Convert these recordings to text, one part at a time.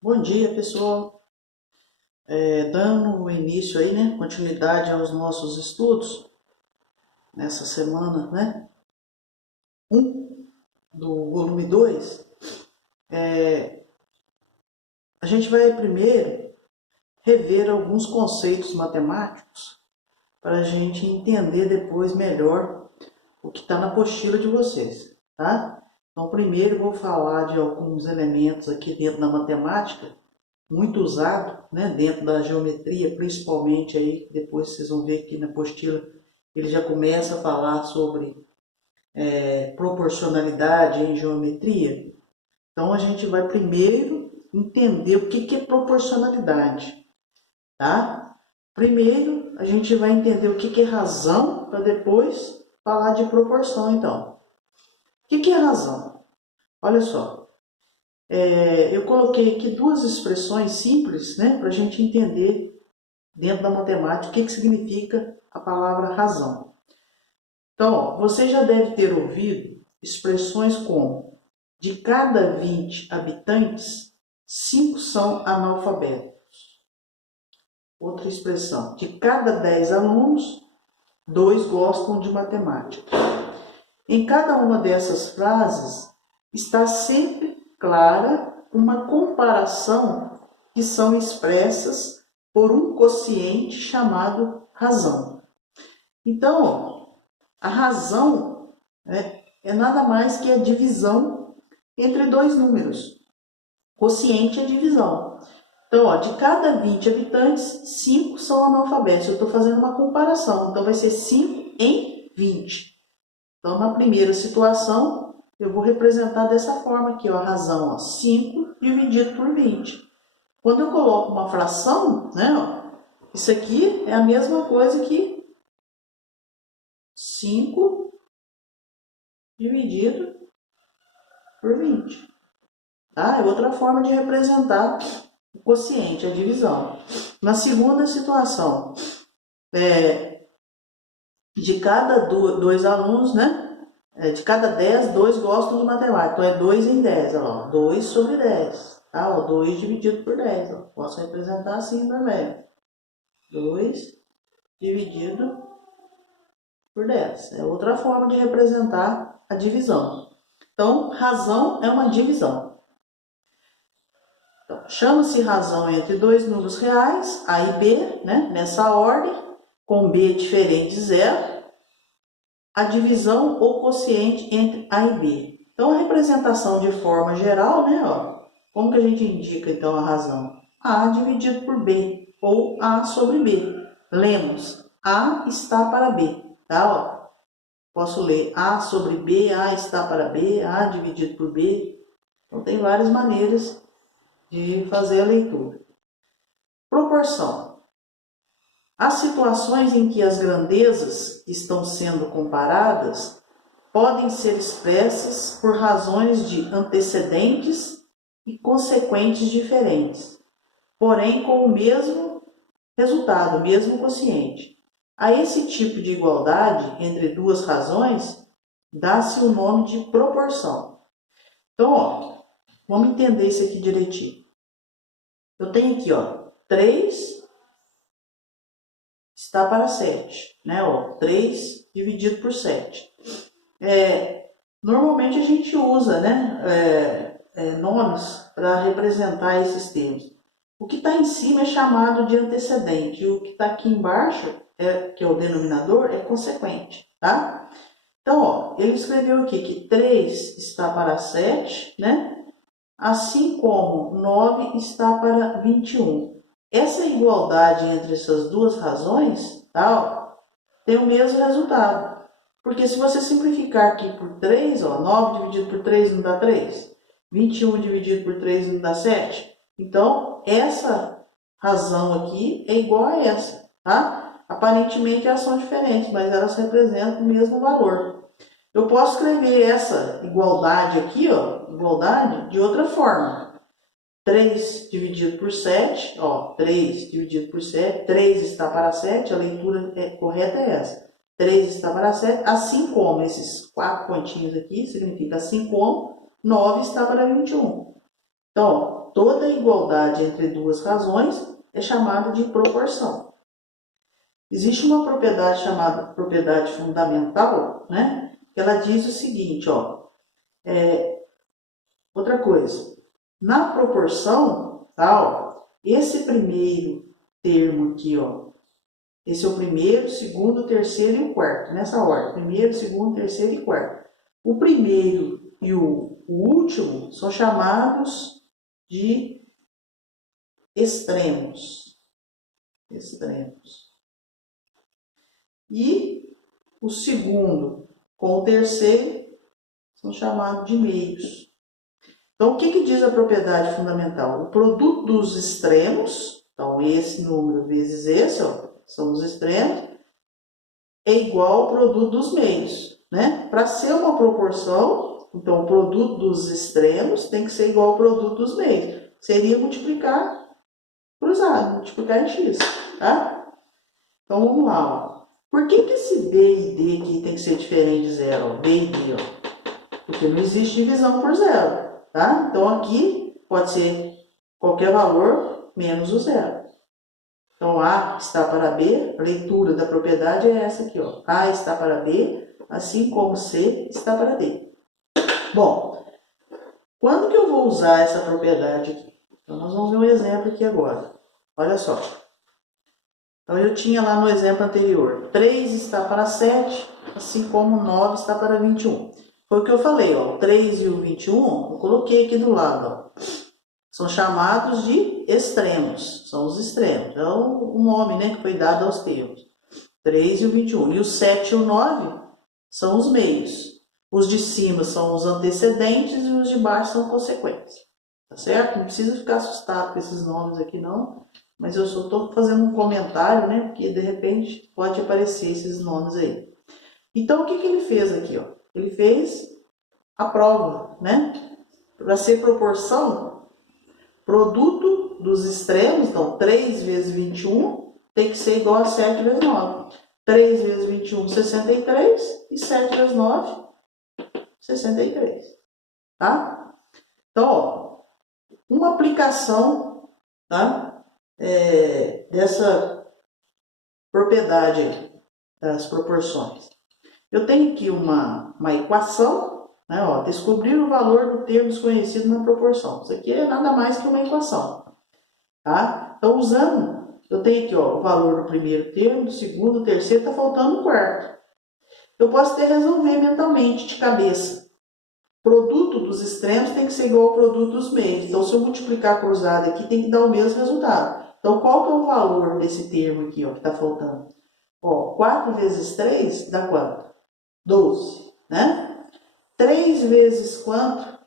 Bom dia, pessoal. Dando início aí, né, continuidade aos nossos estudos nessa semana, né, 1 do volume 2, a gente vai primeiro rever alguns conceitos matemáticos para a gente entender depois melhor o que está na apostila de vocês, tá? Então, primeiro vou falar de alguns elementos aqui dentro da matemática, muito usado, né, dentro da geometria, principalmente aí, depois vocês vão ver aqui na apostila, ele já começa a falar sobre proporcionalidade em geometria. Então a gente vai primeiro entender o que é proporcionalidade, tá? Primeiro a gente vai entender o que é razão, para depois falar de proporção. Então, o que é razão? Olha só, eu coloquei aqui duas expressões simples, né, para a gente entender dentro da matemática o que significa a palavra razão. Então, ó, você já deve ter ouvido expressões como: de cada 20 habitantes, 5 são analfabetos. Outra expressão: de cada 10 alunos, 2 gostam de matemática. Em cada uma dessas frases está sempre clara uma comparação que são expressas por um quociente chamado razão. Então, ó, a razão é nada mais que a divisão entre dois números. Quociente é divisão. Então, ó, de cada 20 habitantes, 5 são analfabetos. Eu estou fazendo uma comparação. Então, vai ser 5 em 20. Então, na primeira situação, eu vou representar dessa forma aqui, ó, a razão, ó, 5 dividido por 20. Quando eu coloco uma fração, né, ó, isso aqui é a mesma coisa que 5 dividido por 20. Tá? É outra forma de representar o quociente, a divisão. Na segunda situação, de cada 2 alunos, né? De cada 10, 2 gostam de matemática. Então, é 2 em 10. Ó, 2 sobre 10. Tá? Ó, 2 dividido por 10. Ó. Posso representar assim também. 2 dividido por 10. É outra forma de representar a divisão. Então, razão é uma divisão. Então, chama-se razão entre dois números reais, A e B, né? Nessa ordem, com B diferente de zero, a divisão ou quociente entre A e B. Então, a representação de forma geral, né? Ó, como que a gente indica, então, a razão? A dividido por B, ou A sobre B. Lemos, A está para B, tá? Ó, posso ler A sobre B, A está para B, A dividido por B. Então, tem várias maneiras de fazer a leitura. Proporção. As situações em que as grandezas estão sendo comparadas podem ser expressas por razões de antecedentes e consequentes diferentes, porém com o mesmo resultado, o mesmo quociente. A esse tipo de igualdade entre duas razões dá-se o nome de proporção. Então, ó, vamos entender isso aqui direitinho. Eu tenho aqui, ó, 3 está para 7, né? Ó, 3 dividido por 7. Normalmente a gente usa, né, nomes para representar esses termos. O que está em cima é chamado de antecedente, e o que está aqui embaixo, que é o denominador, é consequente, tá? Então, ó, ele escreveu aqui que 3 está para 7, né? Assim como 9 está para 21. Essa igualdade entre essas duas razões, tá, ó, tem o mesmo resultado. Porque se você simplificar aqui por 3, ó, 9 dividido por 3 não dá 3. 21 dividido por 3 não dá 7. Então, essa razão aqui é igual a essa, tá? Aparentemente elas são diferentes, mas elas representam o mesmo valor. Eu posso escrever essa igualdade aqui, ó, igualdade, de outra forma. 3 dividido por 7, ó, 3 dividido por 7, 3 está para 7, a leitura correta é essa. 3 está para 7, assim como esses 4 pontinhos aqui, significa assim como, 9 está para 21. Então, toda igualdade entre duas razões é chamada de proporção. Existe uma propriedade chamada propriedade fundamental, né? Que ela diz o seguinte, ó, outra coisa, na proporção, tá, ó, esse primeiro termo aqui, ó, esse é o primeiro, segundo, terceiro e o quarto, nessa ordem, primeiro, segundo, terceiro e quarto. O primeiro e o último são chamados de extremos. Extremos. E o segundo com o terceiro são chamados de meios. Então, o que diz a propriedade fundamental? O produto dos extremos, então esse número vezes esse, ó, são os extremos, é igual ao produto dos meios, né? Para ser uma proporção, então o produto dos extremos tem que ser igual ao produto dos meios. Seria multiplicar cruzado, multiplicar em x, tá? Então, vamos lá, ó. Por que esse B e D aqui tem que ser diferente de zero? Ó? B e D, ó. Porque não existe divisão por zero, tá? Então, aqui pode ser qualquer valor menos o zero. Então, A está para B, a leitura da propriedade é essa aqui, ó. A está para B, assim como C está para D. Bom, quando que eu vou usar essa propriedade aqui? Então, nós vamos ver um exemplo aqui agora. Olha só. Então, eu tinha lá no exemplo anterior, 3 está para 7, assim como 9 está para 21. Foi o que eu falei, ó, o 3 e o 21, eu coloquei aqui do lado, ó. São chamados de extremos, são os extremos. É o nome, né, que foi dado aos termos. 3 e o 21. E o 7 e o 9 são os meios. Os de cima são os antecedentes e os de baixo são consequentes. Tá certo? Não precisa ficar assustado com esses nomes aqui, não. Mas eu só estou fazendo um comentário, né? Porque de repente pode aparecer esses nomes aí. Então, o que ele fez aqui, ó? Ele fez a prova, né? Para ser proporção, produto dos extremos, então 3 vezes 21 tem que ser igual a 7 vezes 9. 3 vezes 21, 63, e 7 vezes 9, 63. Tá? Então, ó, uma aplicação, tá? Dessa propriedade das proporções. Eu tenho aqui uma equação, né, ó, descobrir o valor do termo desconhecido na proporção. Isso aqui é nada mais que uma equação. Tá? Então, usando, eu tenho aqui, ó, o valor do primeiro termo, do segundo, do terceiro, está faltando o quarto. Eu posso até resolver mentalmente, de cabeça. Produto dos extremos tem que ser igual ao produto dos meios. Então, se eu multiplicar cruzado aqui, tem que dar o mesmo resultado. Então, qual que é o valor desse termo aqui, ó, que está faltando? Ó, 4 vezes 3 dá quanto? 12, né? 3 vezes quanto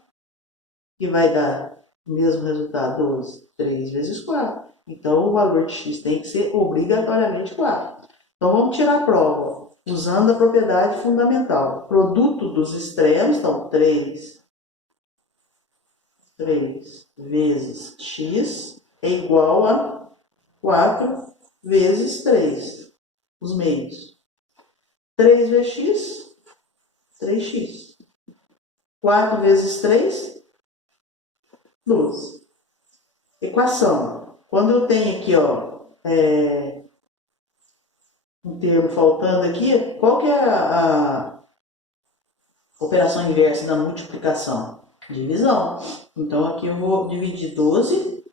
que vai dar o mesmo resultado? 12. 3 vezes 4. Então, o valor de x tem que ser obrigatoriamente 4. Então, vamos tirar a prova, usando a propriedade fundamental. Produto dos extremos, então, 3 vezes x é igual a 4 vezes 3, os meios. 3 vezes x, 3x. 4 vezes 3, 12. Equação. Quando eu tenho aqui, ó, um termo faltando aqui, qual que é a operação inversa da multiplicação? Divisão. Então, aqui eu vou dividir 12,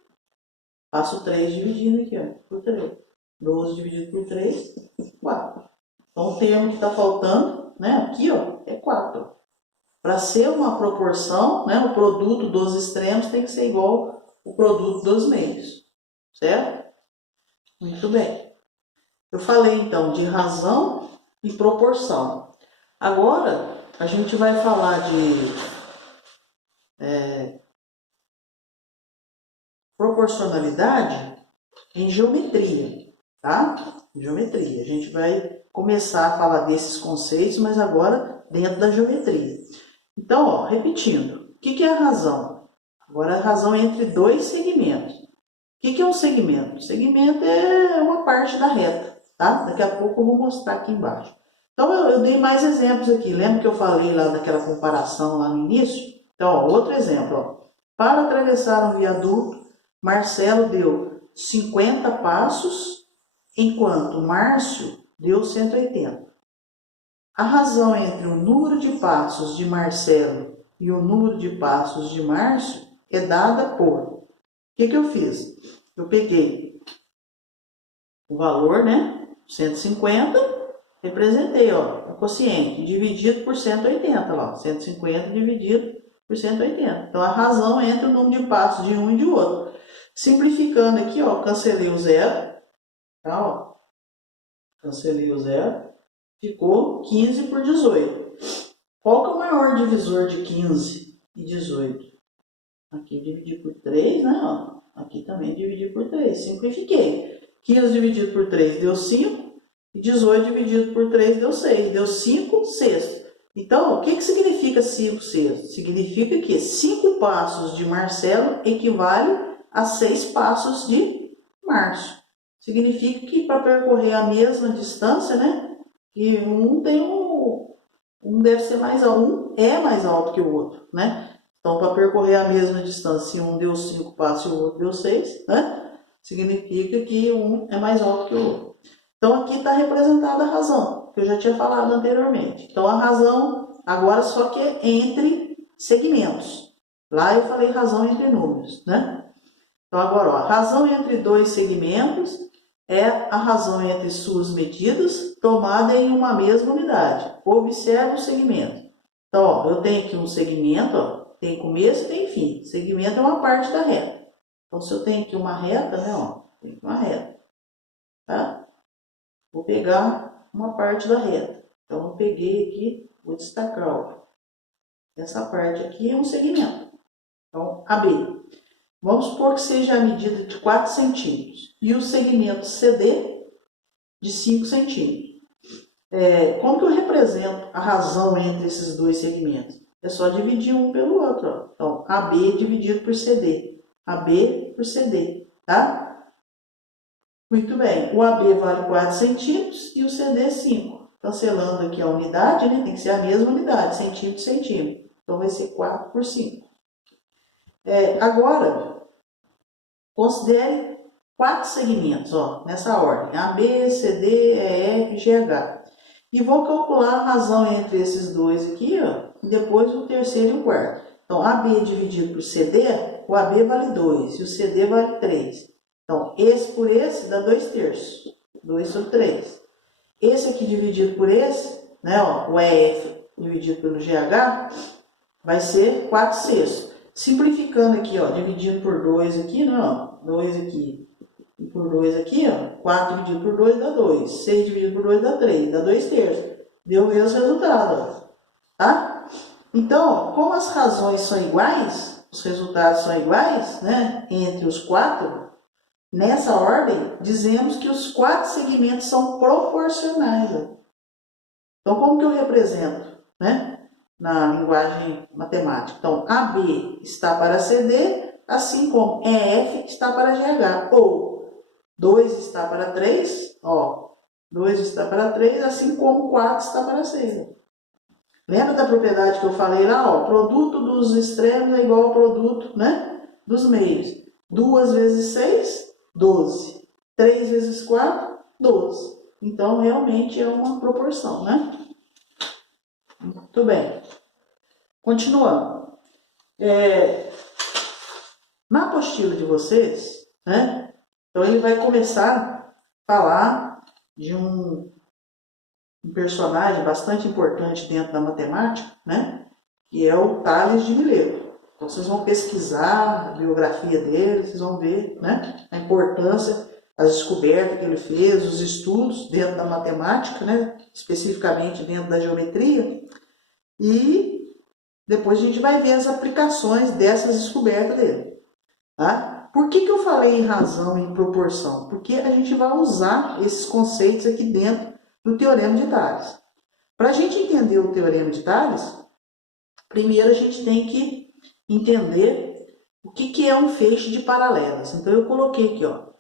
faço 3 dividindo aqui, ó, por 3. 12 dividido por 3, 4. Então, o termo que está faltando, né, aqui, ó, é 4. Para ser uma proporção, né, o produto dos extremos tem que ser igual ao produto dos meios. Certo? Muito bem. Eu falei, então, de razão e proporção. Agora, a gente vai falar de proporcionalidade em geometria, tá? Geometria. A gente vai começar a falar desses conceitos, mas agora dentro da geometria. Então, ó, repetindo, o que é a razão? Agora, a razão é entre dois segmentos. O que é um segmento? Segmento é uma parte da reta, tá? Daqui a pouco eu vou mostrar aqui embaixo. Então, eu dei mais exemplos aqui. Lembra que eu falei lá daquela comparação lá no início? Então, ó, outro exemplo, ó. Para atravessar um viaduto, Marcelo deu 50 passos, enquanto Márcio deu 180. A razão entre o número de passos de Marcelo e o número de passos de Márcio é dada por... O que eu fiz? Eu peguei o valor, né? 150, representei, ó, o quociente dividido por 180, lá, 150 dividido por 180. Então, a razão entre o número de passos de um e de outro. Simplificando aqui, ó, cancelei o zero, tá, ó, cancelei o zero, ficou 15 por 18. Qual que é o maior divisor de 15 e 18? Aqui dividir por 3, né, ó, aqui também dividir por 3, simplifiquei. 15 dividido por 3 deu 5, e 18 dividido por 3 deu 6, deu 5 sextos. Então, o que significa 5 sextos? Significa que 5 passos de Marcelo equivale a 6 passos de Márcio. Significa que para percorrer a mesma distância, né, que um deve ser mais alto, um é mais alto que o outro, né? Então, para percorrer a mesma distância, se um deu 5 passos e o outro deu 6, né? Significa que um é mais alto que o outro. Então, aqui está representada a razão, que eu já tinha falado anteriormente. Então, a razão, agora só que é entre segmentos. Lá eu falei razão entre números, né? Então, agora, ó, a razão entre dois segmentos é a razão entre suas medidas tomada em uma mesma unidade. Observe o segmento. Então, ó, eu tenho aqui um segmento, ó, tem começo e tem fim. Segmento é uma parte da reta. Então, se eu tenho aqui uma reta, né, ó, tem uma reta, tá? Vou pegar uma parte da reta. Então, eu peguei aqui, vou destacar, ó. Essa parte aqui é um segmento. Então, AB. Vamos supor que seja a medida de 4 centímetros. E o segmento CD de 5 centímetros. Como que eu represento a razão entre esses dois segmentos? É só dividir um pelo outro, ó. Então, AB dividido por CD. AB por CD, tá? Muito bem. O AB vale 4 centímetros e o CD 5. Cancelando aqui a unidade, né? Tem que ser a mesma unidade, centímetro, centímetro. Então, vai ser 4 por 5. Agora, considere 4 segmentos, ó, nessa ordem. AB, CD, EF, GH. E vou calcular a razão entre esses dois aqui, ó, e depois o terceiro e o quarto. Então, AB dividido por CD, o AB vale 2 e o CD vale 3. Então, esse por esse dá 2 terços. 2 sobre 3. Esse aqui dividido por esse, né, ó, o EF dividido pelo GH, vai ser 4 sextos. Simplificando aqui, ó, dividindo por 2 aqui, né, ó, 2 aqui e por 2 aqui, ó, 4 dividido por 2 dá 2, 6 dividido por 2 dá 3, dá 2 terços. Deu o mesmo resultado, ó, tá? Então, ó, como as razões são iguais, os resultados são iguais, né, entre os 4, nessa ordem, dizemos que os 4 segmentos são proporcionais, ó. Então, como que eu represento, né, na linguagem matemática? Então, AB está para CD, assim como EF está para GH, ou 2 está para 3, ó, 2 está para 3, assim como 4 está para 6. Lembra da propriedade que eu falei lá, ó, produto dos extremos é igual ao produto, né, dos meios. 2 vezes 6, 12. 3 vezes 4, 12. Então, realmente é uma proporção, né? Muito bem. Continuando. Na apostila de vocês, né? Então, ele vai começar a falar de um personagem bastante importante dentro da matemática, né? Que é o Tales de Mileto. Então, vocês vão pesquisar a biografia dele, vocês vão ver, né, a importância, as descobertas que ele fez, os estudos dentro da matemática, né, especificamente dentro da geometria, e depois a gente vai ver as aplicações dessas descobertas dele. Tá? Por que eu falei em razão e em proporção? Porque a gente vai usar esses conceitos aqui dentro do Teorema de Tales. Para a gente entender o Teorema de Tales, primeiro a gente tem que entender o que é um feixe de paralelas. Então eu coloquei aqui, ó.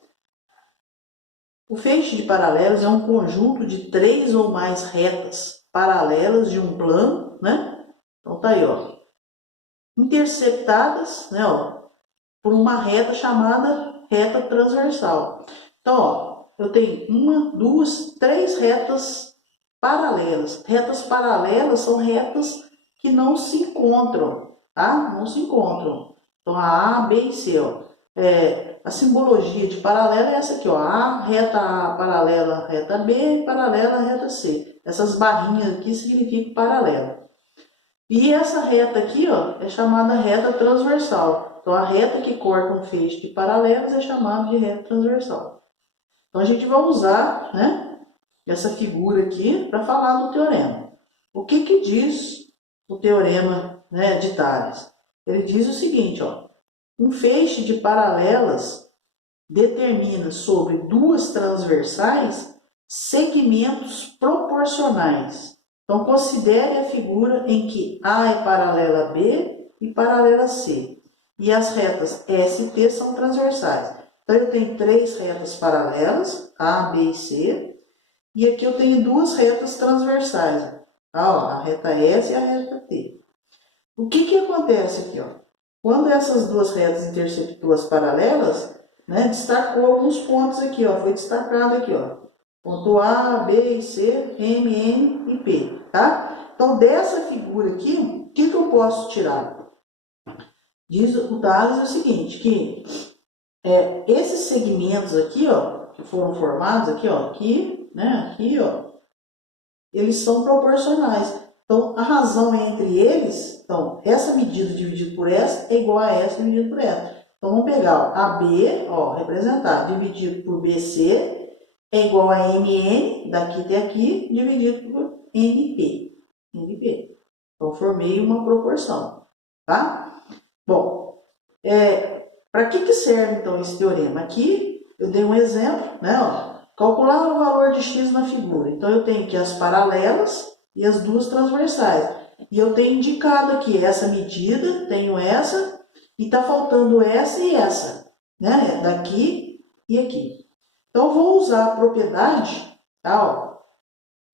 O feixe de paralelas é um conjunto de 3 ou mais retas paralelas de um plano, né? Então tá aí, ó. interceptadas, né, ó, por uma reta chamada reta transversal. Então, ó, eu tenho uma, duas, três retas paralelas. Retas paralelas são retas que não se encontram, tá? Não se encontram. Então, a B e C, ó. A simbologia de paralela é essa aqui, ó. Reta A paralela reta B, paralela reta C. Essas barrinhas aqui significam paralela. E essa reta aqui, ó, é chamada reta transversal. Então, a reta que corta um feixe de paralelos é chamada de reta transversal. Então, a gente vai usar, né, essa figura aqui para falar do teorema. O que que diz o teorema, né, de Tales? Ele diz o seguinte, ó, um feixe de paralelas determina sobre duas transversais segmentos proporcionais. Então, considere a figura em que A é paralela a B e paralela a C. E as retas S e T são transversais. Então, eu tenho três retas paralelas, A, B e C. E aqui eu tenho duas retas transversais. Tá, ó, a reta S e a reta T. O que que acontece aqui, ó? Quando essas duas retas interceptam as paralelas, né, destacou alguns pontos aqui, ó. Foi destacado aqui, ó. Ponto A, B e C, M, N e P, tá? Então, dessa figura aqui, o que que eu posso tirar? Diz o Tales o seguinte, que esses segmentos aqui, ó, que foram formados aqui, ó, aqui, né, aqui, ó, eles são proporcionais. Então, a razão entre eles, então, essa medida dividida por essa é igual a essa dividida por essa. Então, vamos pegar, ó, AB, ó, representar, dividido por BC, é igual a MN, daqui até aqui, dividido por NP. NP. Então, formei uma proporção, tá? Bom, para que serve, então, esse teorema? Aqui, eu dei um exemplo, né, ó, calcular o valor de x na figura. Então, eu tenho aqui as paralelas e as duas transversais. E eu tenho indicado aqui essa medida, tenho essa, e está faltando essa e essa, né, daqui e aqui. Então, eu vou usar a propriedade, tá, ó,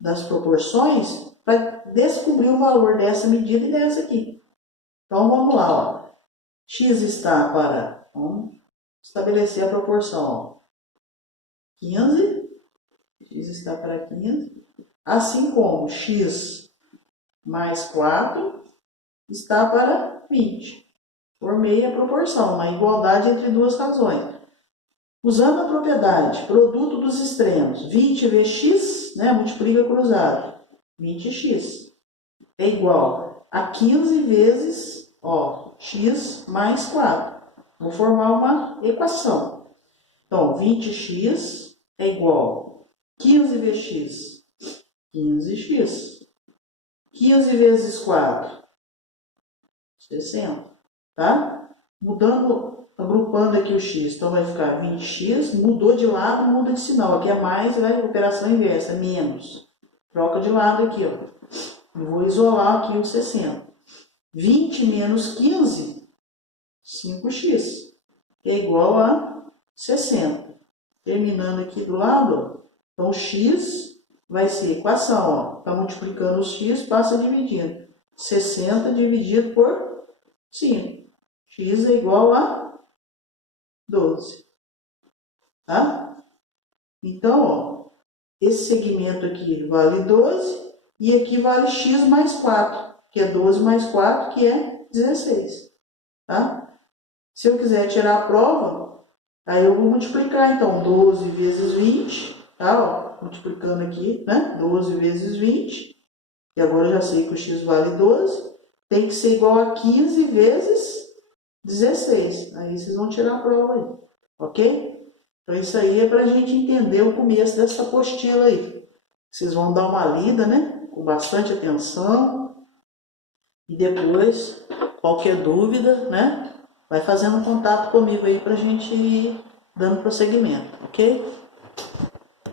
das proporções para descobrir o valor dessa medida e dessa aqui. Então, vamos lá, ó. X está para, vamos estabelecer a proporção, ó, 15, x está para 15, assim como x mais 4 está para 20. Formei a proporção, uma igualdade entre duas razões. Usando a propriedade, produto dos extremos, 20 vezes x, né, multiplica cruzado, 20x, é igual a 15 vezes, ó, x mais 4. Vou formar uma equação. Então, 20x é igual a 15 vezes x, 15x. 15 vezes 4, 60, tá? Mudando, agrupando aqui o x, então vai ficar 20x, mudou de lado, muda de sinal. Aqui é mais, vai operação inversa, menos. Troca de lado aqui, ó. Eu vou isolar aqui o 60. 20 menos 15, 5x, é igual a 60. Terminando aqui do lado, ó, então x vai ser equação, ó. Está multiplicando os x, passa dividindo. 60 dividido por 5. X é igual a 12. Tá? Então, ó, esse segmento aqui vale 12 e aqui vale x mais 4, que é 12 mais 4, que é 16. Tá? Se eu quiser tirar a prova, aí eu vou multiplicar, então, 12 vezes 20, tá? Ó, multiplicando aqui, né? 12 vezes 20, e agora eu já sei que o x vale 12, tem que ser igual a 15 vezes 16. Aí vocês vão tirar a prova aí, ok? Então isso aí é para a gente entender o começo dessa apostila aí. Vocês vão dar uma lida, né? Com bastante atenção. E depois, qualquer dúvida, né? Vai fazendo contato comigo aí para a gente ir dando prosseguimento, ok?